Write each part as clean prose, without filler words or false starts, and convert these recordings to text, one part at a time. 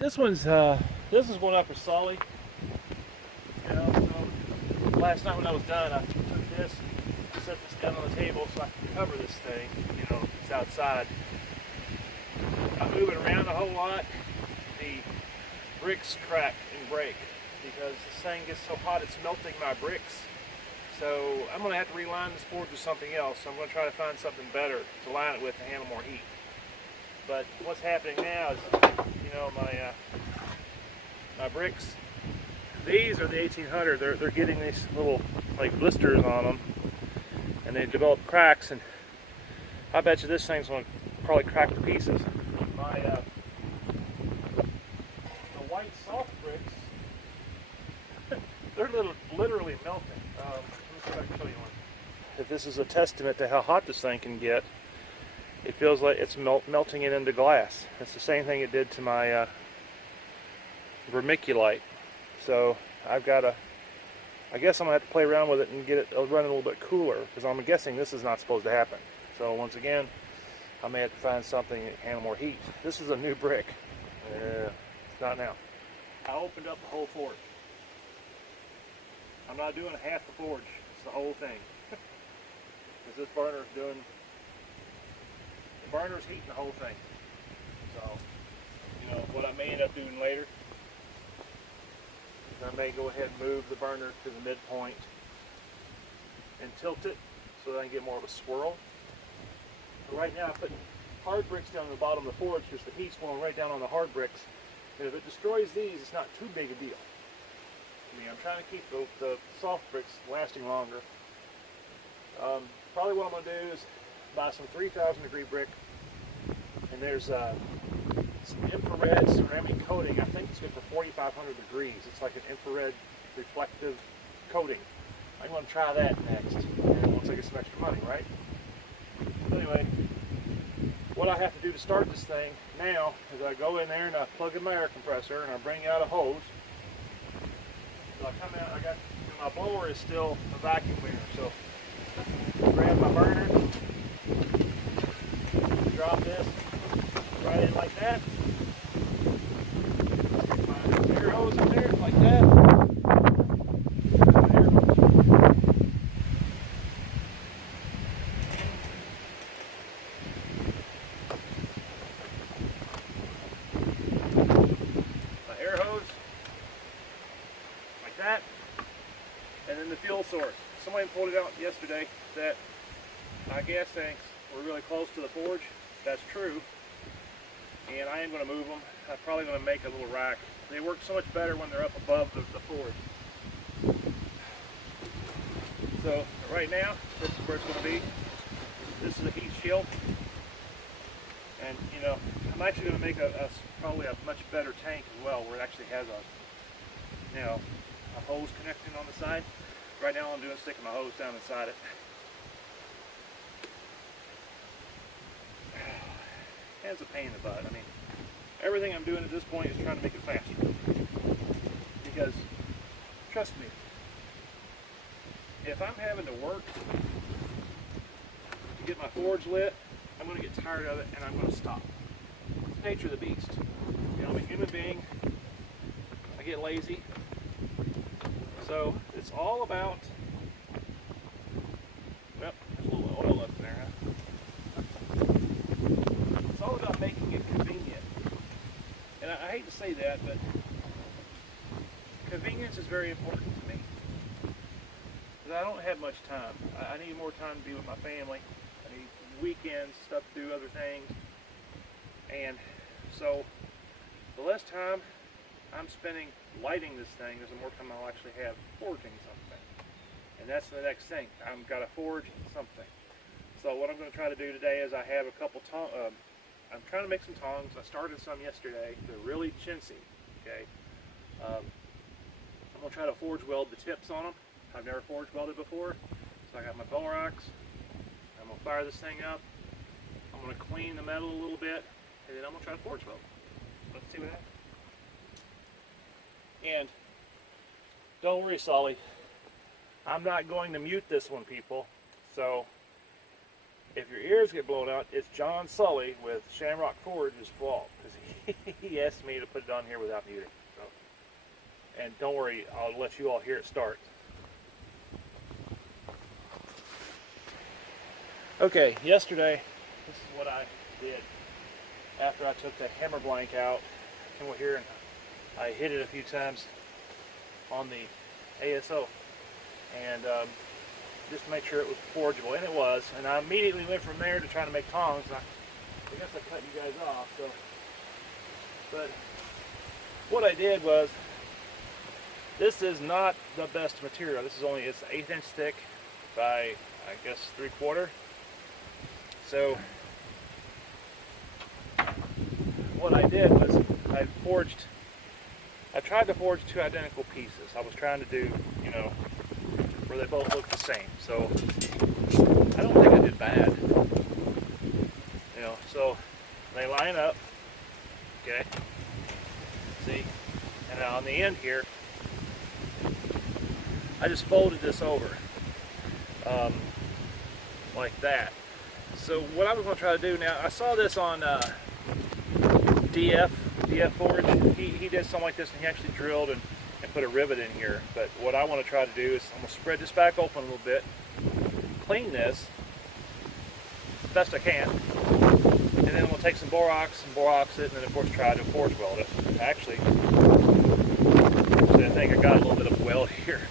This one's this is going up for Sully. You know, so last night when I was done, I took this, set this down on the table so I can cover this thing. You know, it's outside. I'm moving around a whole lot. The bricks crack and break because this thing gets so hot it's melting my bricks. So I'm going to have to reline this forge with something else. So I'm going to try to find something better to line it with to handle more heat. But what's happening now is, you know, my bricks, these are the 1800. They're getting these little like blisters on them, and they develop cracks. And I bet you this thing's going to probably crack to pieces. The white soft bricks, they're literally melting. Let me see if I can show you one. If this is a testament to how hot this thing can get, it feels like it's melting it into glass. It's the same thing it did to my vermiculite. So I've got to, I guess I'm going to have to play around with it and get it running a little bit cooler, because I'm guessing this is not supposed to happen. So once again, I may have to find something that can handle more heat. This is a new brick. It's not now. I opened up the whole forge. I'm not doing half the forge, it's the whole thing. Because this burner is doing, the burner's heating the whole thing. So, you know, what I may end up doing later, I may go ahead and move the burner to the midpoint and tilt it so that I can get more of a swirl. But right now I'm putting hard bricks down the bottom of the forge because the heat's going right down on the hard bricks. And if it destroys these, it's not too big a deal. I mean, I'm trying to keep the soft bricks lasting longer. Probably what I'm going to do is buy some 3,000 degree brick, and there's some infrared ceramic coating. I think it's good for 4,500 degrees. It's like an infrared reflective coating. I'm going to try that next, and once I get some extra money, right? Anyway, what I have to do to start this thing now is I go in there and I plug in my air compressor and I bring out a hose. So I come out, my blower is still a vacuum cleaner, so I grab my burner, drop this right in like that. Stick my air hose in there like that. My air hose like that, and then the fuel source. Somebody pointed out yesterday that my gas tanks were really close to the forge. That's true, and I am going to move them. I'm probably going to make a little rack. They work so much better when they're up above the forge. So right now, this is where it's going to be. This is a heat shield, and you know, I'm actually going to make probably a much better tank as well, where it actually has a hose connecting on the side. Right now, all I'm doing is sticking my hose down inside it. It's a pain in the butt. I mean, everything I'm doing at this point is trying to make it faster. Because, trust me, if I'm having to work to get my forge lit, I'm going to get tired of it and I'm going to stop. It's the nature of the beast. You know, I'm a human being. I get lazy. So it's all about, well, there's a little oil left in there, huh? It's all about making it convenient. And I hate to say that, but convenience is very important to me. Because I don't have much time. I need more time to be with my family. I need weekends, stuff to do, other things. And so the less time I'm spending lighting this thing, there's more time I'll actually have forging something. And that's the next thing. I've got to forge something. So what I'm going to try to do today is I have a couple tongs. I'm trying to make some tongs. I started some yesterday. They're really chintzy. Okay. I'm going to try to forge weld the tips on them. I've never forge welded before. So I got my borax. I'm going to fire this thing up. I'm going to clean the metal a little bit, and then I'm going to try to forge weld. Let's see what happens. And don't worry, Sully, I'm not going to mute this one, people. So if your ears get blown out, it's John Sully with Shamrock Forge's fault, because he asked me to put it on here without muting. So, and don't worry, I'll let you all hear it start. Okay, yesterday, this is what I did after I took the hammer blank out. Came over here and I hit it a few times on the ASO, and just to make sure it was forgeable, and it was. And I immediately went from there to trying to make tongs. I guess I cut you guys off. So, but what I did was, this is not the best material. This is only, it's 1/8 inch thick by, I guess, 3/4. So what I did was I tried to forge 2 identical pieces. I was trying to do, you know, where they both look the same. So I don't think I did bad. You know, so they line up, okay? See? And now on the end here, I just folded this over like that. So what I was going to try to do now, I saw this on DF Forge. He did something like this, and he actually drilled and put a rivet in here. But what I want to try to do is I'm going to spread this back open a little bit, clean this as best I can, and then I'm going to take some borax and borax it, and then of course try to forge weld it. Actually, I think I got a little bit of weld here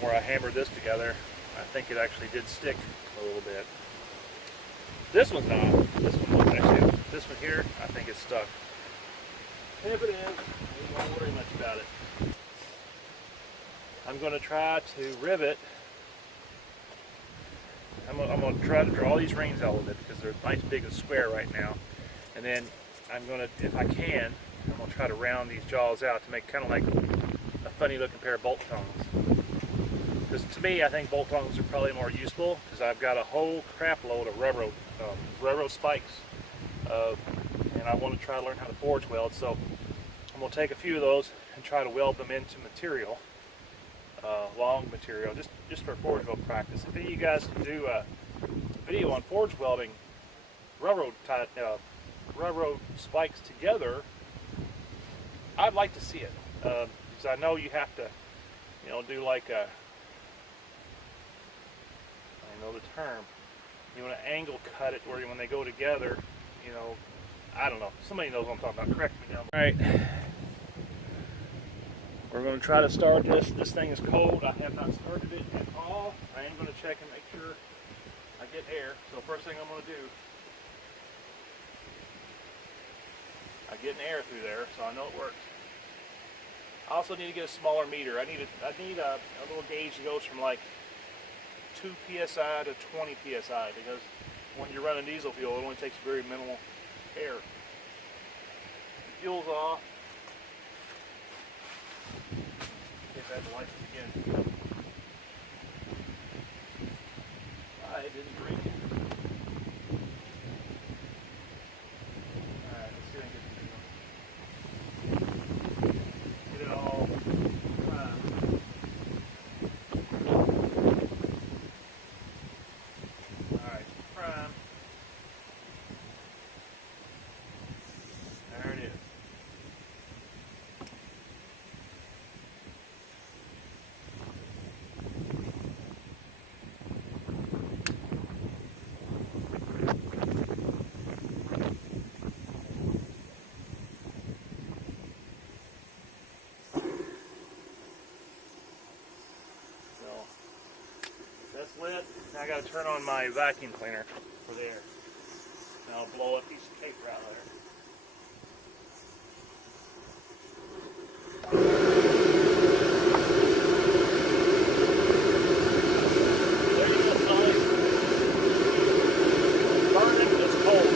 where I hammered this together. I think it actually did stick a little bit. This one's not. This one actually. This one here, I think it's stuck. And if it is, you don't worry much about it. I'm going to try to rivet. I'm going to try to draw these rings out a little bit because they're nice, big, and square right now. And then I'm going to, if I can, I'm going to try to round these jaws out to make kind of like a funny looking pair of bolt tongs. Because to me, I think bolt tongs are probably more useful because I've got a whole crap load of railroad spikes. And I want to try to learn how to forge weld, so I'm going to take a few of those and try to weld them into material, long material, just for forge weld practice. If any of you guys can do a video on forge welding railroad spikes together, I'd like to see it, because I know you have to, you know, do like a, I know the term, you want to angle cut it where when they go together, you know, I don't know. Somebody knows what I'm talking about. Correct me down below. All right. We're going to try to start this. This thing is cold. I have not started it at all. I am going to check and make sure I get air. So first thing I'm going to do, I get an air through there so I know it works. I also need to get a smaller meter. I need a little gauge that goes from like 2 psi to 20 psi because when you're running diesel fuel, it only takes very minimal air. The fuel's off. Guess I have to light it again. I didn't drink it. Alright, let's see if I can get it all primed. Alright, prime. There it is. That's lit. Now I got to turn on my vacuum cleaner for the air. And I'll blow a piece of paper out there. There you go, Sonny. Burning, it's cold.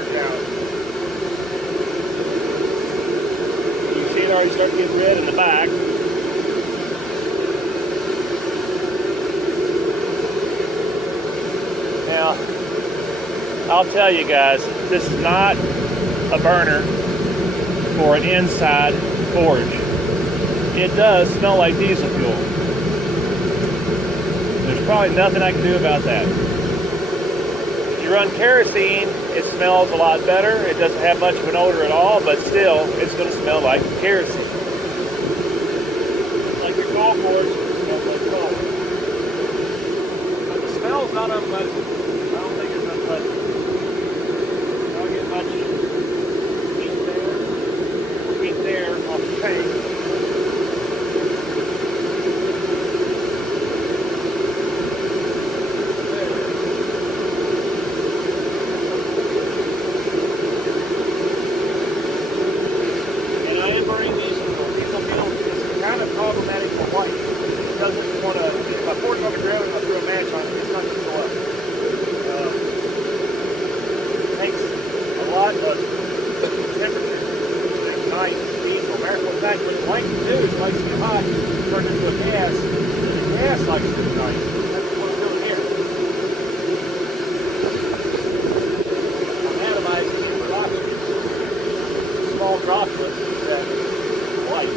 forge out. You see it already start getting red in the back. Now, I'll tell you guys, this is not a burner for an inside forge. It does smell like diesel fuel. There's probably nothing I can do about that. If you run kerosene, it smells a lot better. It doesn't have much of an odor at all, but still, it's going to smell like kerosene. Like your coal forge, it smells like coal. But the smell's not unpleasant. I don't think it's unpleasant. You don't get much heat there off the tank. Problematic for white. It doesn't want to, if I pour it over the ground and I throw a match on it, it's not going to go up. It takes a lot of temperature to ignite diesel. In fact, what it likes to do is it likes to get hot, turn it into a gas, and the gas likes to ignite. That's what I'm doing here. I'm atomizing super oxygen. Small droplets that light.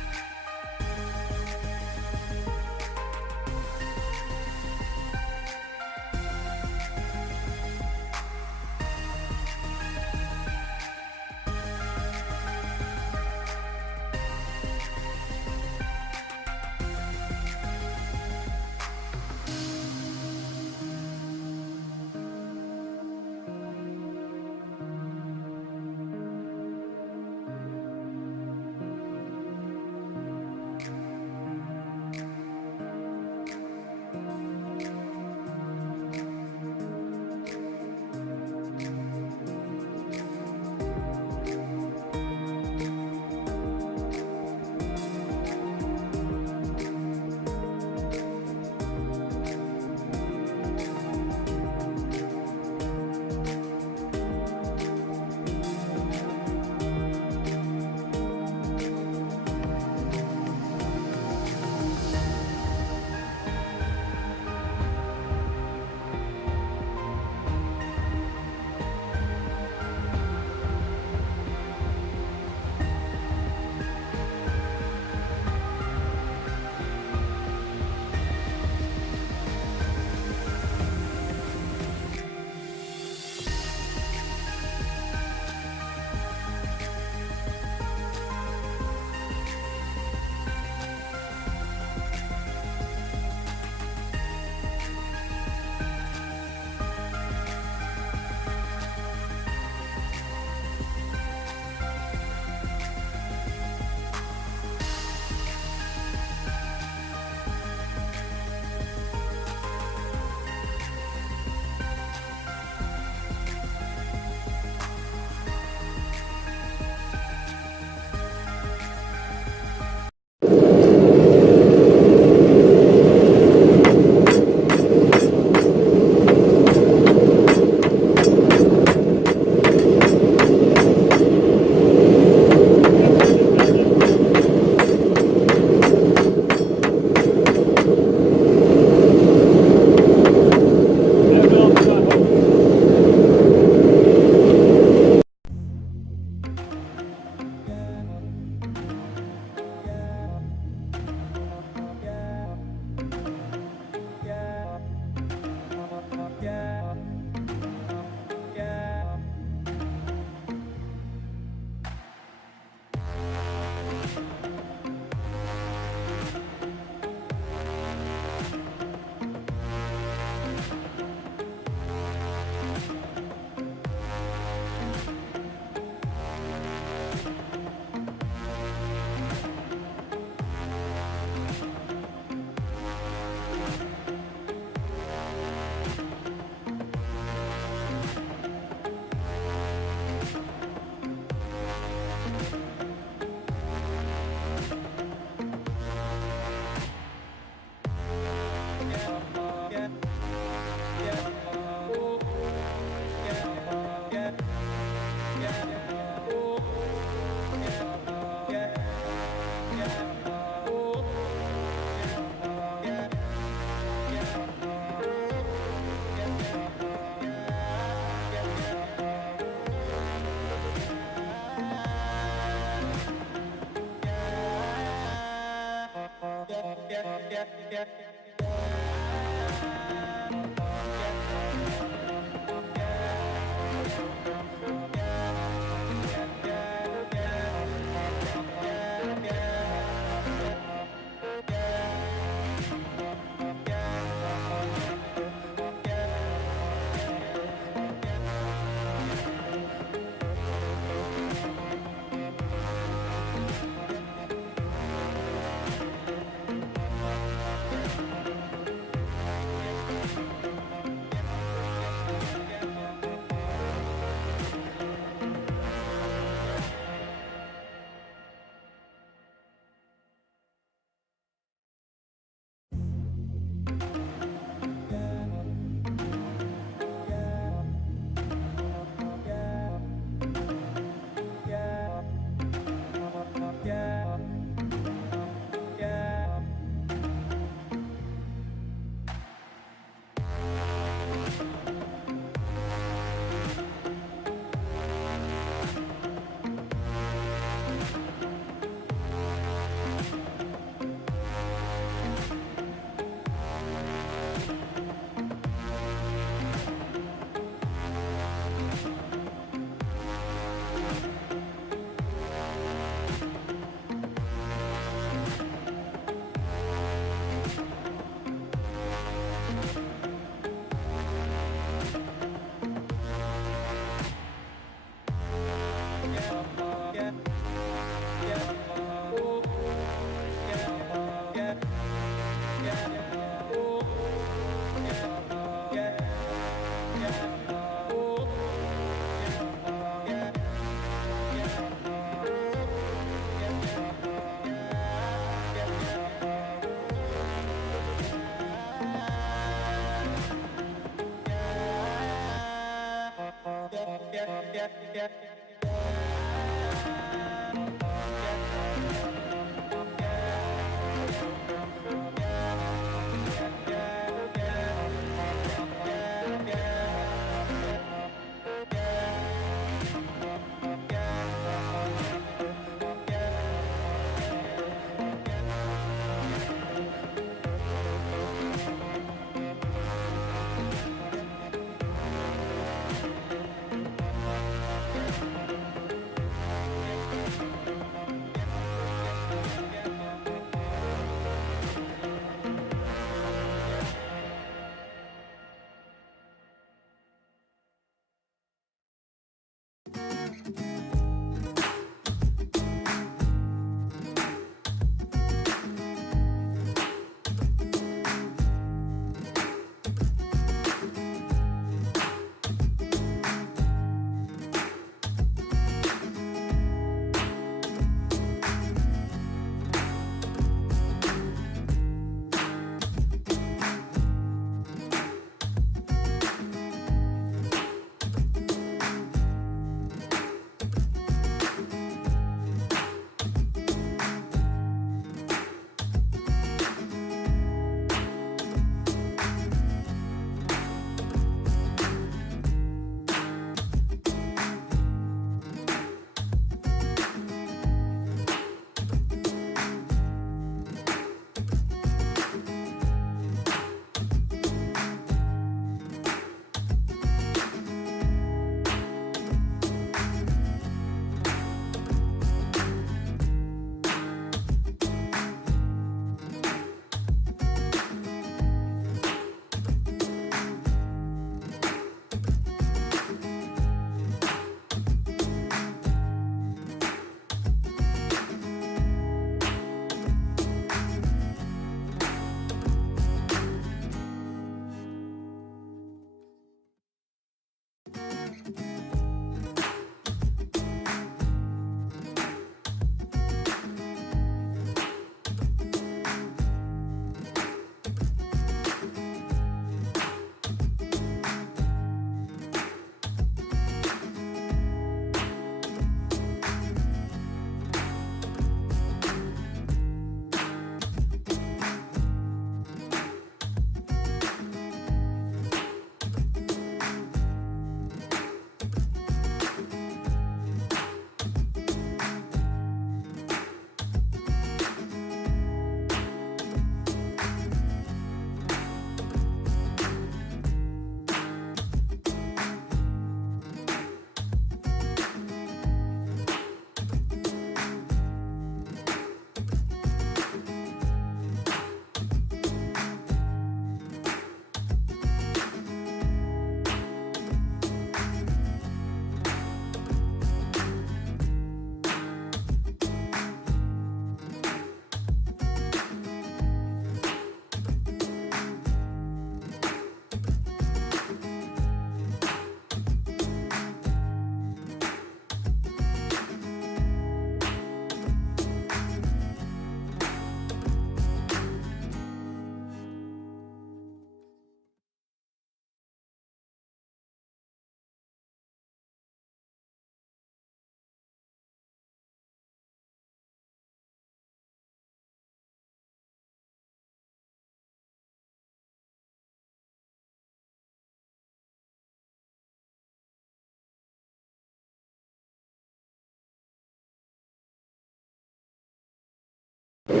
Okay,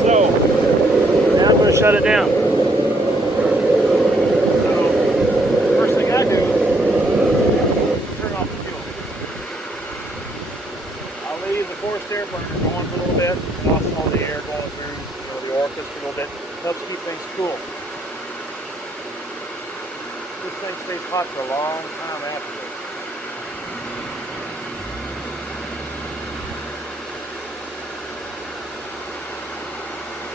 so now I'm going to shut it down. So first thing I do is turn off the fuel. I'll leave the forced air burner going for a little bit, and also all the air going through the orifice for a little bit. Helps keep things cool. This thing stays hot for a long time after this.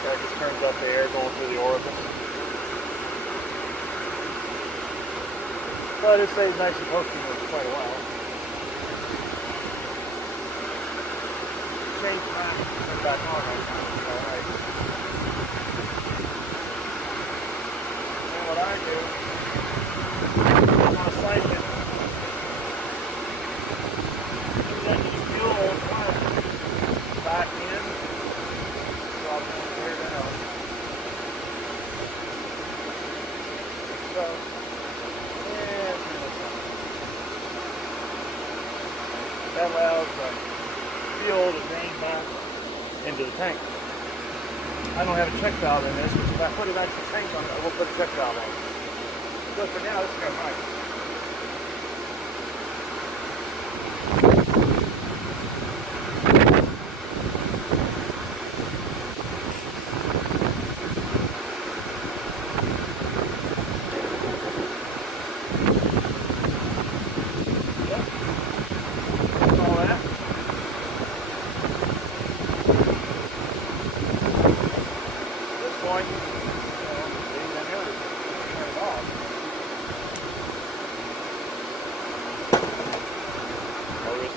That just turns up the air going through the orifice. But it stays nice and toasty for quite a while. Change time to turn it back on right now. Alright. And what I do on a siphon, inject the fuel back in. So I'm going to clear it out. So, and that allows the fuel to drain back into the tank. I don't have a check valve in this, but if I put it back to the tank on it, I will put a check valve on it. So for now, this is kind of nice.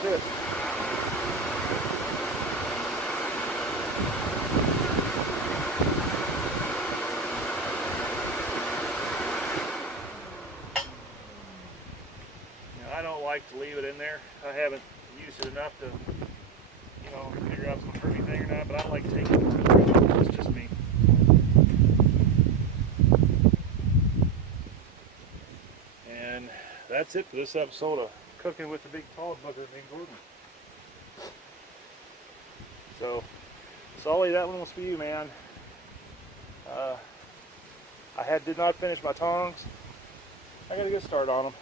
This. I don't like to leave it in there. I haven't used it enough to, figure out if it's going to hurt anything or not, but I like taking it. It's just me. And that's it for this episode of Cooking with the Big Tall Bugger named Gordon. So, Sully, that one was for you, man. I did not finish my tongs. I got a good start on them.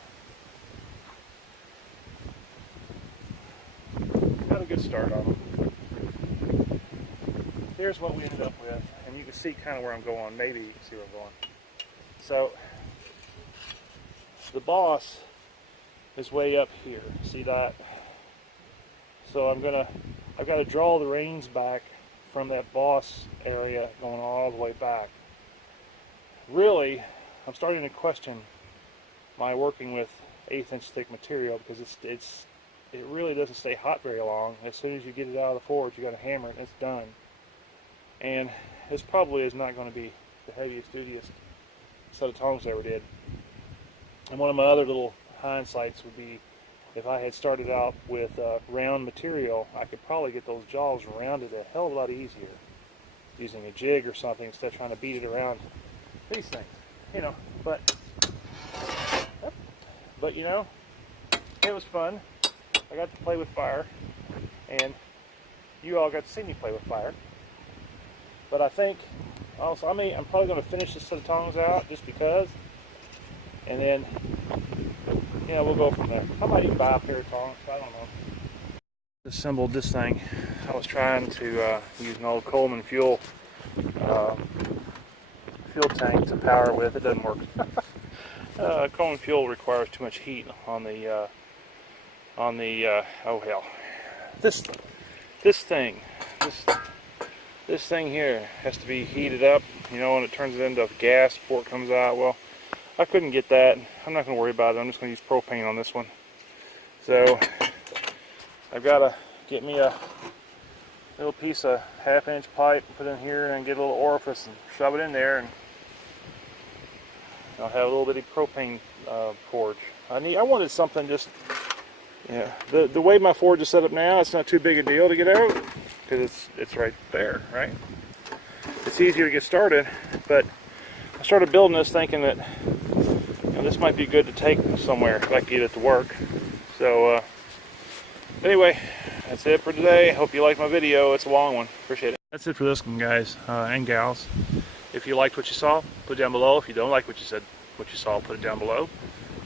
Got a good start on them. Here's what we ended up with, and you can see kind of where I'm going. Maybe you can see where I'm going. So, the boss is way up here. See that? So I've got to draw the reins back from that boss area going all the way back. Really, I'm starting to question my working with 1/8 inch thick material because it really doesn't stay hot very long. As soon as you get it out of the forge, you got to hammer it and it's done. And this probably is not going to be the heaviest, dutiest set of tongs I ever did. And one of my other little hindsights would be if I had started out with round material, I could probably get those jaws rounded a hell of a lot easier using a jig or something instead of trying to beat it around these things, but it was fun. I got to play with fire, and you all got to see me play with fire. But I think also, I'm probably going to finish this set of tongs out just because, and then we'll go from there. I might even buy a pair of tongs. I don't know. Assembled this thing. I was trying to use an old Coleman fuel tank to power with. It doesn't work. Coleman fuel requires too much heat on the oh hell. This thing here has to be heated up, and it turns it into gas before it comes out. Well, I couldn't get that. I'm not going to worry about it. I'm just going to use propane on this one. So I've got to get me a little piece of 1/2 inch pipe, put in here, and get a little orifice and shove it in there, and I'll have a little bitty propane forge. I wanted something just, the way my forge is set up now, it's not too big a deal to get out because it's right there, right? It's easier to get started, but I started building this thinking that this might be good to take somewhere if I can get it to work. So anyway, that's it for today. Hope you liked my video. It's a long one. Appreciate it. That's it for this one, guys and gals. If you liked what you saw, put it down below. If you don't like what you saw, put it down below.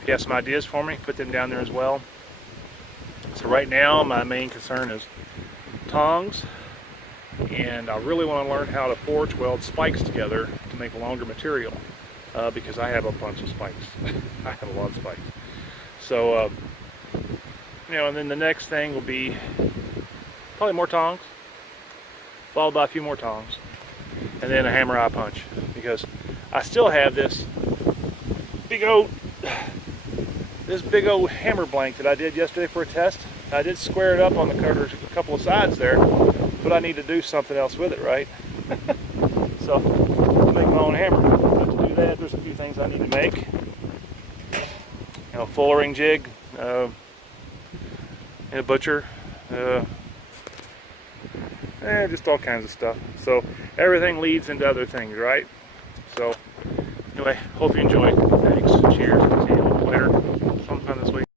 If you have some ideas for me, put them down there as well. So right now, my main concern is tongs, and I really want to learn how to forge weld spikes together to make longer material, because I have a bunch of spikes. I have a lot of spikes. So, you know, and then the next thing will be probably more tongs, followed by a few more tongs, and then a hammer eye punch, because I still have this big old hammer blank that I did yesterday for a test. I did square it up on the cutters a couple of sides there, but I need to do something else with it, right? So I'll make my own hammer. But to do that, there's a few things I need to make. You know, fullering jig, and a butcher, just all kinds of stuff. So everything leads into other things, right? So anyway, hope you enjoyed. Thanks. Cheers. See you later.